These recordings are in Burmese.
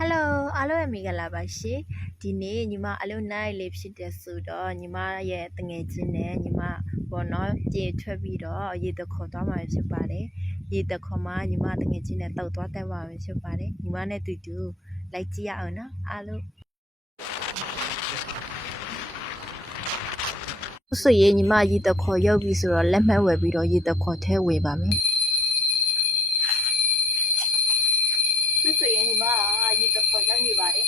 Hello အားလုံးမင်္ဂလာပါရှင်ဒီနေ့ညီမအလုံးနိုင်လေးဖြစ်တဲ့ဆိုတော့ညီမရဲ့တငယ်ချင်းနဲ့ညီမပေါ့နော်ပြေထွက်ပြီးတော့ရေတခေါ်သွားမှာဖြစ်ပါတယ်ရေတခေါ်မှာညီမတငယ်ချင်းနဲ့တောက်သွားတက်ပါမယ်ဖြစ်ပါတယ်ညီမနဲ့တူတူလိုက်ကြည့်ရအောင်နော်အားလုံးဆိုရင်ညီမရေတခေါ်ရောက်ပြီဆိုတော့လက်မှတ်ဝယ်ပြီးတော့ရေတခေါ်ထဲဝယ်ပါမယ်ဆိုရင်ညီမရေတခေါ်ရောက်နေပါတယ်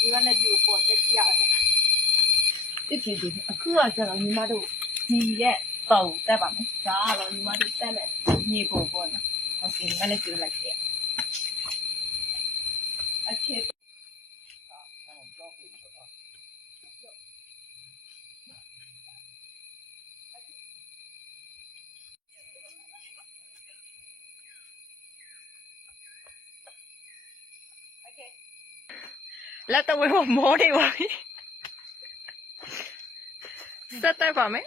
ညီမနဲ့တူပေါ်တက်ကြည့်ရအောင်တစ်ခေဒီအခုကကျတော့ညီမတို့ဒီရဲ့တောက်တက်ပါမယ်ဒါကတော့ညီမတို့တက်မဲ့ညီပေါ်ပေါ့နော်ဟုတ်ကဲ့ညီမလည်းကြည့်လိုက်ခဲ့အခြေလက်တော့ဝဲမောနေပါပြီစက်တက်ပါမယ်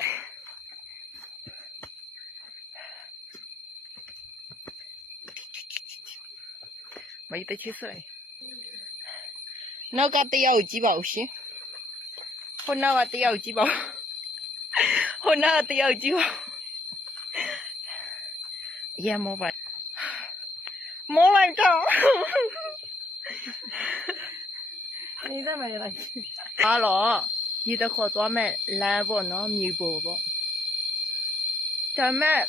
မရတဲ့ချစ်စရိုင်းနောက်ကတယောက်ကြည့်ပါဦးရှင်ဟိုနောက်ကတယောက်ကြည့်ပါဦးဟိုနောက်ကတယောက်ကြည့်ပါရမောပါမောလိုက်တော့နေတဲ့မယ်လိုက်အားတော့ရေတခေါ်သွားမဲ့လမ်းပေါ့နော်မြေပေါ်ပေါ့ဒါမဲ့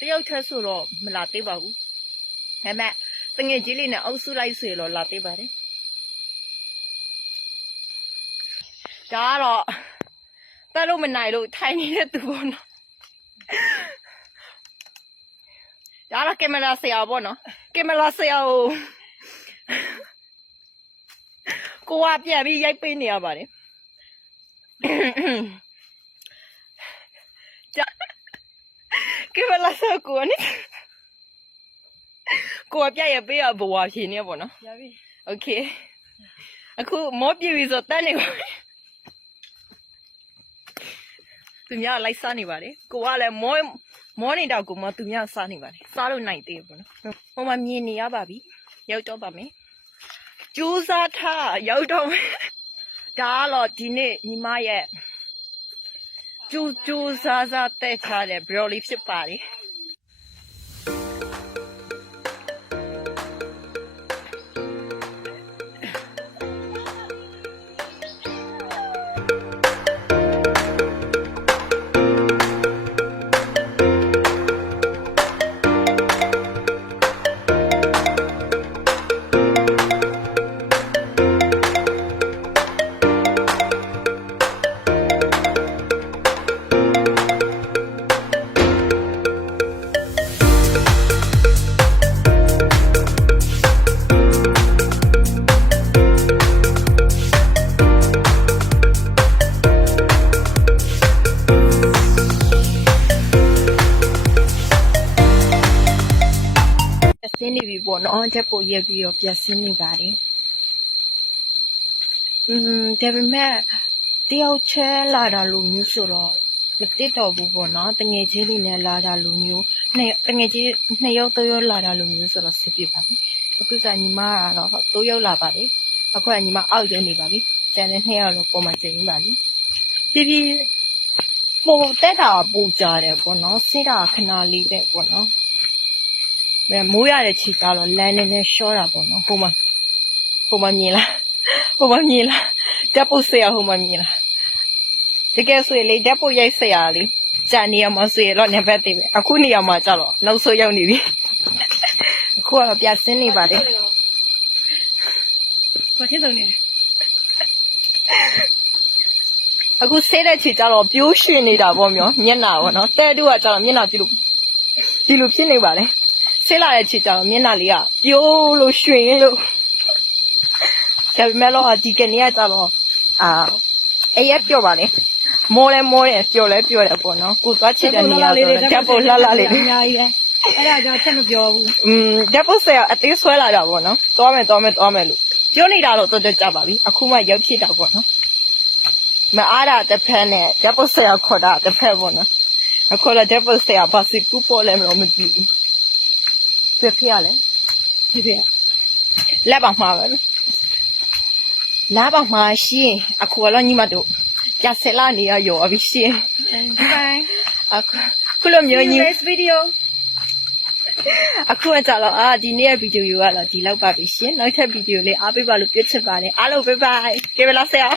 တယောက်ထက်ဆိုတော့မလာသေးပါဘူးဒါမဲ့တငယ်ကြီးလေးနဲ့အုပ်စုလိုက်ဆိုတော့လာသေးပါတယ်ဒါကတော့တက်လို့မနိုင်လို့ထိုင်နေတဲ့သူပေါ့နော်ဒါတော့ကင်မရာဆရာပေါ့နော်ကင်မရာဆရာကိုကပြန်ပြီးရိုက်ပေးနေရပါတယ်ကဲလာစကူနီကိုပြရပေးရဘဝဖြစ်နေပေါ့နော်ရပြီโอเคအခုမောပြပြီဆိုတန်းနေပါသူများလိုက်စားနေပါတယ်ကိုကလည်းမောနေတော့ကိုမသူများစားနေပါတယ်စားလို့နိုင်သေးပေါ့နော်ဟိုမှာမြင်နေရပါပြီရောက်တော့ပါမယ်ကျူးစားထားရောက်တော့မယ်ဒါကတော့ဒီနေ့ညီမရဲ့ကျူးစားတဲ့ချတဲ့ broccoli ဖြစ်ပါတယ်ဆင်းနေပြီပေါ့နော်တက်ပို့ရက်ပြီးတော့ပြန်ဆင်းနေပါတယ်ဒါပေမဲ့တယောက်ချဲလာတာလို့မျိုးဆိုတော့မသိတော့ဘူးပေါ့နော်တငယ်ချင်းလေးနဲ့လာတာလို့မျိုးတငယ်ချင်း2ယောက်3ယောက်လာတာလို့မျိုးဆိုတော့စစ်ပြပါမယ်အခုစညီမကတော့3ယောက်လာပါတယ်အခုကညီမအောက်ရုံနေပါပြီကျန်တဲ့2ယောက်တော့ပုံမှန်ကျင်းပါပြီပြီးပုံတက်တာပူကြတယ်ပေါ့နော်စစ်တာခဏလေးတဲ့ပေါ့နော်မိုးရတဲ့ချီကတော့လမ်းနဲ့ရှော့တာပေါ့နော်ဟိုမှာမြင်လားဓာတ်ပုတ်ဆရာဟိုမှာမြင်လားတကယ်ဆိုရင်လေဓာတ်ပုတ်ရိုက်ဆရာလေးကြာနေရမှာဆိုရင်တော့နံပါတ်3ပဲအခုနေရာမှာကျတော့နောက်ဆိုရောက်နေပြီအခုကတော့ပြဆင်းနေပါတယ်ဘာဖြစ်ဆုံးနေအခုဆေးတဲ့ချီကျတော့ပြိုးရွှင်နေတာပေါ့မျက်နှာပေါ့နော်တဲ့တူကကျတော့မျက်နှာကြည့်လို့ဒီလိုဖြစ်နေပါလေဆေးလာတဲ့ချီကျတော့မျက်နှာလေးကပြိုးလို့ရွှင်လို့ဒါပေမဲ့တော့ဒီကနေ့ကကျတော့အဲ့ရပြောပါလေမောတယ်ပျော်တယ်ပေါ့နော်ကိုသွားချစ်တဲ့နေရာဆိုတော့ဓာတ်ပုံလှလေးအများကြီးပဲအဲ့ဒါကြောင့်ချက်မပြောဘူးဓာတ်ပုံဆရာအသေးဆွဲလာတာပေါ့နော်သွားမယ်လို့ပြောနေတာတော့တော်ကြပါပြီအခုမှရောက်ဖြစ်တာပေါ့နော်မအားတာတစ်ဖက်နဲ့ဓာတ်ပုံဆရာခေါ်တာတစ်ဖက်ပေါ့နော်အခုလည်းဓာတ်ပုံဆရာဘာစီကူပေါ်လဲမလို့မသိဘူး ဖြစ်ရလဲဖြစ် လက်ပေါင်မှာပဲလာပေါင်မှာရှင်အခုကတော့ညီမတို့ပြဆက်လာနေရရောပြီရှင် Bye. အခုလိုမျိုး See ညီ you next video. အခုကကြတော့ဒီနေ့ရဲ့ဗီဒီယိုကတော့ဒီလောက်ပါပြီရှင်နောက်ထပ်ဗီဒီယိုလေးအားပေးပါလို့ပြောချင်ပါတယ်အားလုံးဘိုင်ဘိုင်ကေဗလာဆရာ